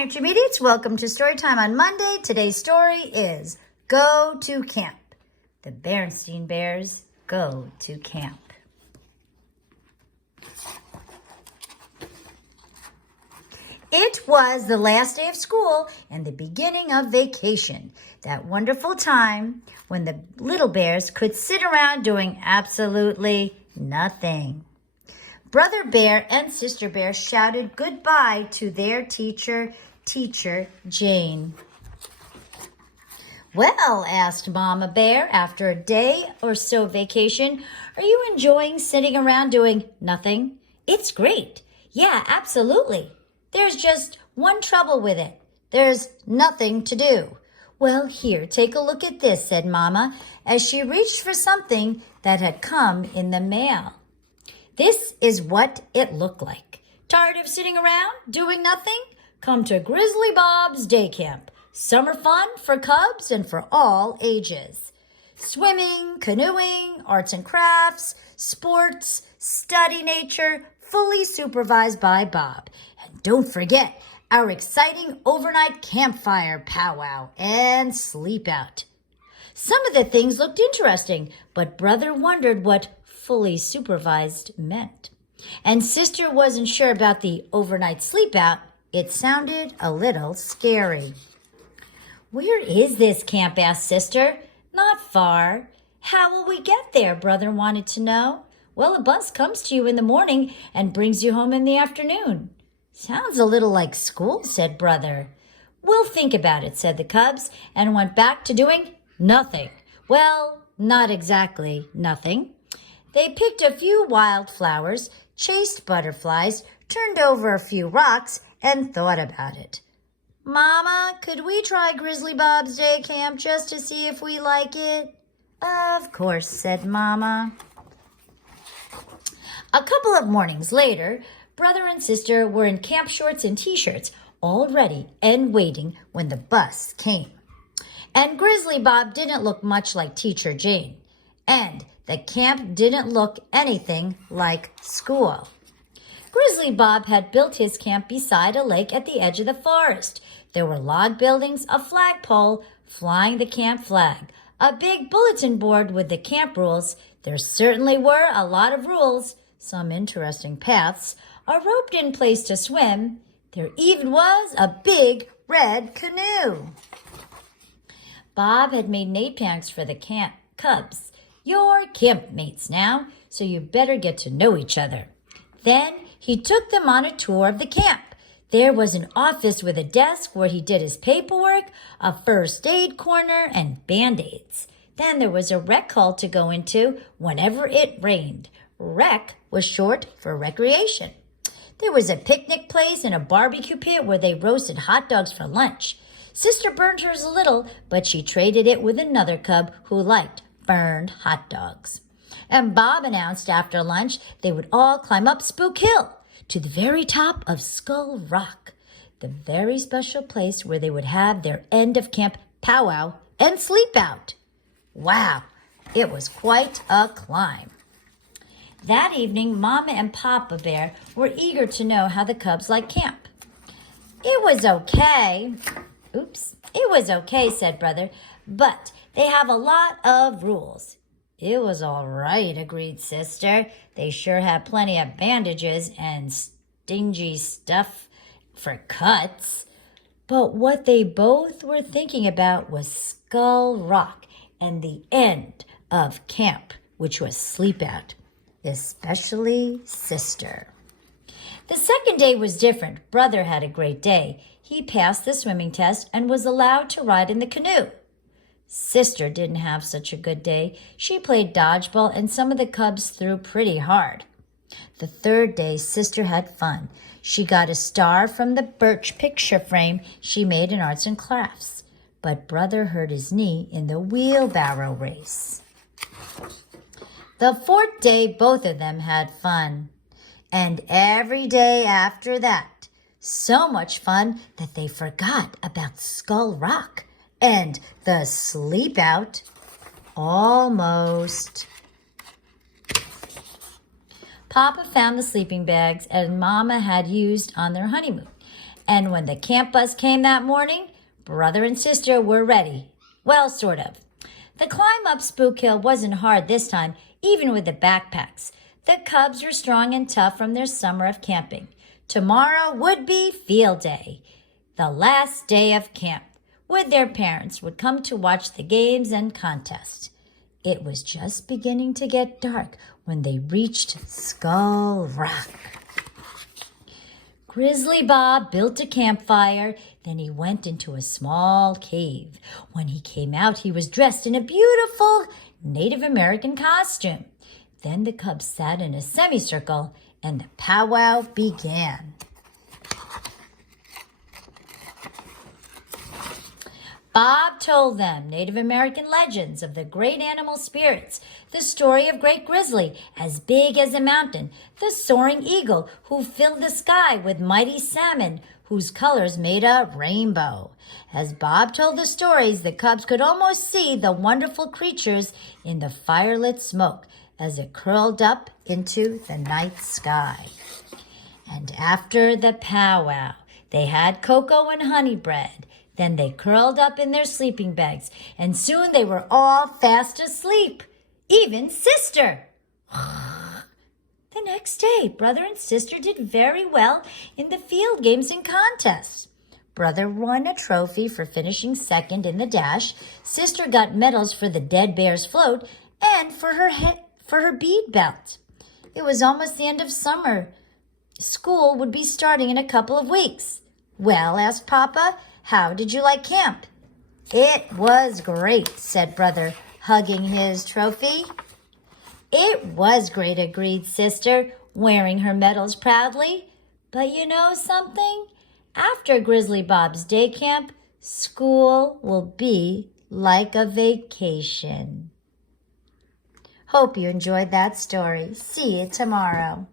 Intermediates, welcome to Storytime on Monday. Today's story is Go to Camp. The Berenstain Bears go to camp. It was the last day of school and the beginning of vacation. That wonderful time when the little bears could sit around doing absolutely nothing. Brother Bear and Sister Bear shouted goodbye to their teacher Jane. Well, asked Mama Bear after a day or so vacation, are you enjoying sitting around doing nothing? It's great. Yeah, absolutely. There's just one trouble with it. There's nothing to do. Well, here, take a look at this, said Mama, as she reached for something that had come in the mail. This is what it looked like. Tired of sitting around, doing nothing? Come to Grizzly Bob's Day Camp. Summer fun for cubs and for all ages. Swimming, canoeing, arts and crafts, sports, study nature, fully supervised by Bob. And don't forget our exciting overnight campfire powwow and sleep out. Some of the things looked interesting, but Brother wondered what fully supervised meant. And Sister wasn't sure about the overnight sleep out. It sounded a little scary. Where is this camp? Asked Sister. Not far. How will we get there? Brother wanted to know. Well, a bus comes to you in the morning and brings you home in the afternoon. Sounds a little like school, said Brother. We'll think about it, said the cubs, and went back to doing nothing. Well, not exactly nothing. They picked a few wildflowers, chased butterflies, turned over a few rocks, and thought about it. Mama, could we try Grizzly Bob's Day Camp just to see if we like it? Of course, said Mama. A couple of mornings later, Brother and Sister were in camp shorts and t-shirts, all ready and waiting when the bus came. And Grizzly Bob didn't look much like Teacher Jane. And the camp didn't look anything like school. Grizzly Bob had built his camp beside a lake at the edge of the forest. There were log buildings, a flagpole flying the camp flag, a big bulletin board with the camp rules. There certainly were a lot of rules, some interesting paths, a rope in place to swim. There even was a big red canoe. Bob had made napkins for the camp cubs. You're campmates now, so you better get to know each other. Then he took them on a tour of the camp. There was an office with a desk where he did his paperwork, a first aid corner, and Band-Aids. Then there was a rec hall to go into whenever it rained. Rec was short for recreation. There was a picnic place and a barbecue pit where they roasted hot dogs for lunch. Sister burned hers a little, but she traded it with another cub who liked burned hot dogs. And Bob announced after lunch they would all climb up Spook Hill to the very top of Skull Rock, the very special place where they would have their end of camp powwow and sleep out. Wow, it was quite a climb. That evening, Mama and Papa Bear were eager to know how the cubs liked camp. It was okay, said Brother, but they have a lot of rules. It was all right, agreed Sister. They sure had plenty of bandages and stingy stuff for cuts. But what they both were thinking about was Skull Rock and the end of camp, which was sleep out, especially Sister. The second day was different. Brother had a great day. He passed the swimming test and was allowed to ride in the canoe. Sister didn't have such a good day. She played dodgeball and some of the cubs threw pretty hard. The third day, Sister had fun. She got a star from the birch picture frame she made in arts and crafts. But Brother hurt his knee in the wheelbarrow race. The fourth day, both of them had fun. And every day after that, so much fun that they forgot about Skull Rock and the sleep out. Almost. Papa found the sleeping bags and Mama had used on their honeymoon. And when the camp bus came that morning, brother and sister were ready. Well, sort of. The climb up Spook Hill wasn't hard this time, even with the backpacks. The cubs were strong and tough from their summer of camping. Tomorrow would be field day, the last day of camp, with their parents would come to watch the games and contests. It was just beginning to get dark when they reached Skull Rock. Grizzly Bob built a campfire, then he went into a small cave. When he came out, he was dressed in a beautiful Native American costume. Then the cubs sat in a semicircle and the powwow began. Bob told them Native American legends of the great animal spirits, the story of Great Grizzly, as big as a mountain, the soaring eagle who filled the sky with mighty salmon, whose colors made a rainbow. As Bob told the stories, the cubs could almost see the wonderful creatures in the firelit smoke as it curled up into the night sky. And after the powwow, they had cocoa and honey bread. Then they curled up in their sleeping bags, and soon they were all fast asleep, even sister. The next day, brother and sister did very well in the field games and contests. Brother won a trophy for finishing second in the dash. Sister got medals for the dead bear's float and for her bead belt. It was almost the end of summer. School would be starting in a couple of weeks. Well, asked Papa, how did you like camp? It was great, said brother, hugging his trophy. It was great, agreed sister, wearing her medals proudly. But you know something? After Grizzly Bob's day camp, school will be like a vacation. Hope you enjoyed that story. See you tomorrow.